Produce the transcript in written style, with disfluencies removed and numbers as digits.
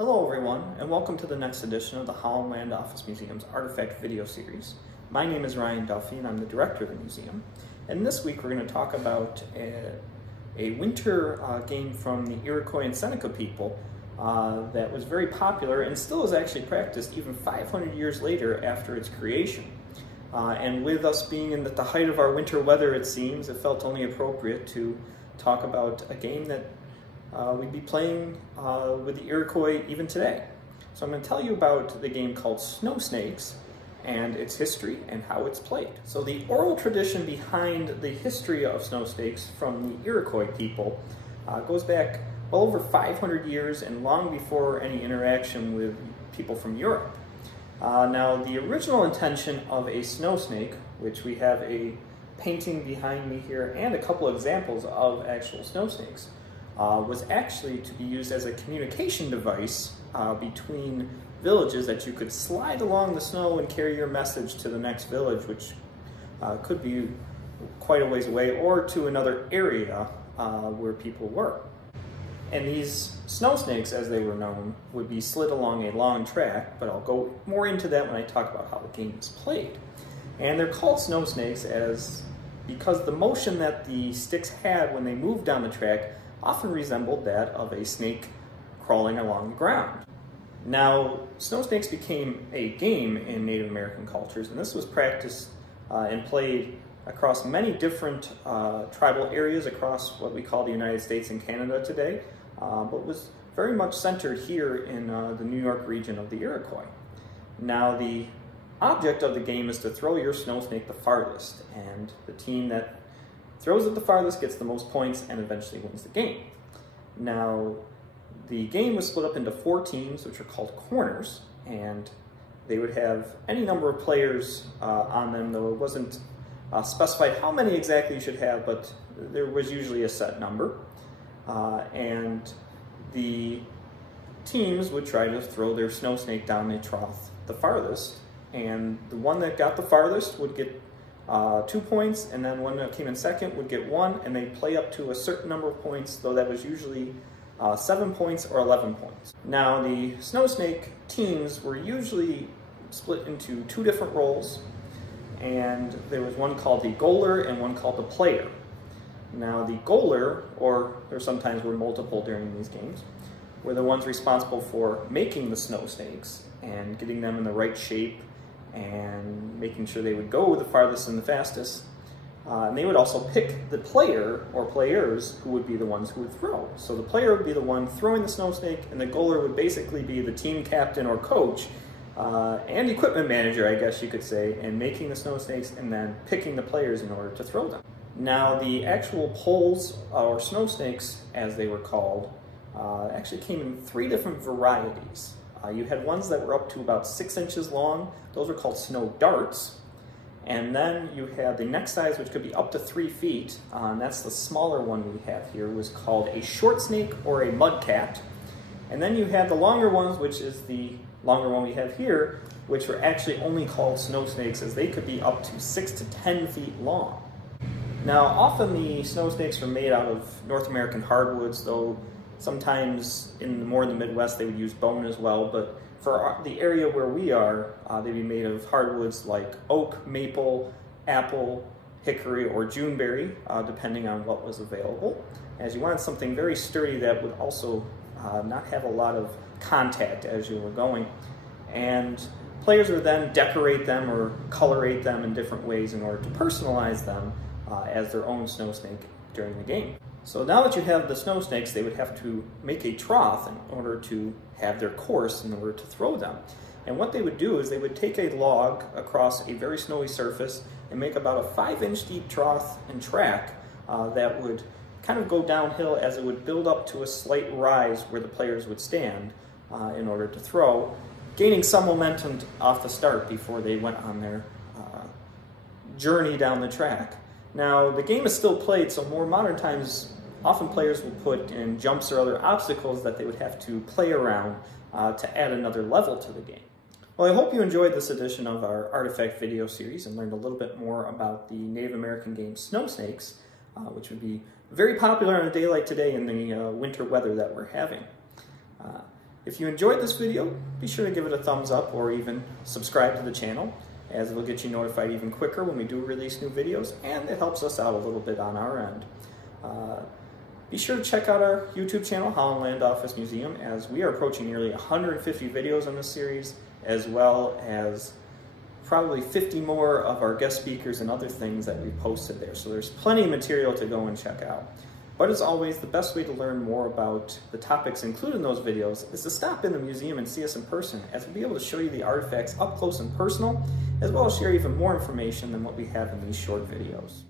Hello everyone, and welcome to the next edition of the Holland Office Museum's Artifact video series. My name is Ryan Duffy and I'm the director of the museum. And this week we're going to talk about a winter game from the Iroquois and Seneca people that was very popular and still is actually practiced even 500 years later after its creation. And with us being in the height of our winter weather, it seems, it felt only appropriate to talk about a game that we'd be playing with the Iroquois even today. So I'm going to tell you about the game called Snow Snakes and its history and how it's played. So the oral tradition behind the history of snow snakes from the Iroquois people goes back well over 500 years and long before any interaction with people from Europe. Now the original intention of a snow snake, which we have a painting behind me here and a couple of examples of actual snow snakes, was actually to be used as a communication device between villages, that you could slide along the snow and carry your message to the next village, which could be quite a ways away, or to another area where people were. And these snow snakes, as they were known, would be slid along a long track, but I'll go more into that when I talk about how the game is played. And they're called snow snakes because the motion that the sticks had when they moved down the track often resembled that of a snake crawling along the ground. Now, snow snakes became a game in Native American cultures, and this was practiced and played across many different tribal areas across what we call the United States and Canada today, but was very much centered here in the New York region of the Iroquois. Now, the object of the game is to throw your snow snake the farthest, and the team that throws it the farthest gets the most points and eventually wins the game. Now, the game was split up into 4 teams, which are called corners, and they would have any number of players on them, though it wasn't specified how many exactly you should have, but there was usually a set number. And the teams would try to throw their snow snake down a trough the farthest, and the one that got the farthest would get 2 points, and then one that came in second would get 1, and they'd play up to a certain number of points, though that was usually 7 points or 11 points. Now, the snow snake teams were usually split into 2 different roles, and there was one called the goaler and one called the player. Now, the goaler, or there sometimes were multiple during these games, were the ones responsible for making the snow snakes and getting them in the right shape and making sure they would go the farthest and the fastest. And they would also pick the player or players who would be the ones who would throw. So the player would be the one throwing the snow snake, and the goaler would basically be the team captain or coach and equipment manager, I guess you could say, and making the snow snakes and then picking the players in order to throw them. Now, the actual poles, or snow snakes as they were called, actually came in 3 different varieties. You had ones that were up to about 6 inches long. Those were called snow darts. And then you had the next size, which could be up to 3 feet. And that's the smaller one we have here, was called a short snake or a mud cat. And then you had the longer ones, which is the longer one we have here, which were actually only called snow snakes, as they could be up to 6 to 10 feet long. Now, often the snow snakes were made out of North American hardwoods, though sometimes more in the Midwest they would use bone as well, but for the area where we are, they'd be made of hardwoods like oak, maple, apple, hickory, or juneberry, depending on what was available, as you wanted something very sturdy that would also not have a lot of contact as you were going. And players would then decorate them or colorate them in different ways in order to personalize them as their own snow snake during the game. So now that you have the snow snakes, they would have to make a trough in order to have their course in order to throw them. And what they would do is they would take a log across a very snowy surface and make about a 5-inch deep trough and track that would kind of go downhill as it would build up to a slight rise where the players would stand in order to throw, gaining some momentum off the start before they went on their journey down the track. Now, the game is still played, so more modern times, often players will put in jumps or other obstacles that they would have to play around to add another level to the game. Well, I hope you enjoyed this edition of our Artifact video series and learned a little bit more about the Native American game Snow Snakes, which would be very popular on a day like today in the winter weather that we're having. If you enjoyed this video, be sure to give it a thumbs up or even subscribe to the channel, as it'll get you notified even quicker when we do release new videos, and it helps us out a little bit on our end. Be sure to check out our YouTube channel, Holland Land Office Museum, as we are approaching nearly 150 videos in this series, as well as probably 50 more of our guest speakers and other things that we posted there. So there's plenty of material to go and check out. But as always, the best way to learn more about the topics included in those videos is to stop in the museum and see us in person, as we'll be able to show you the artifacts up close and personal, as well as share even more information than what we have in these short videos.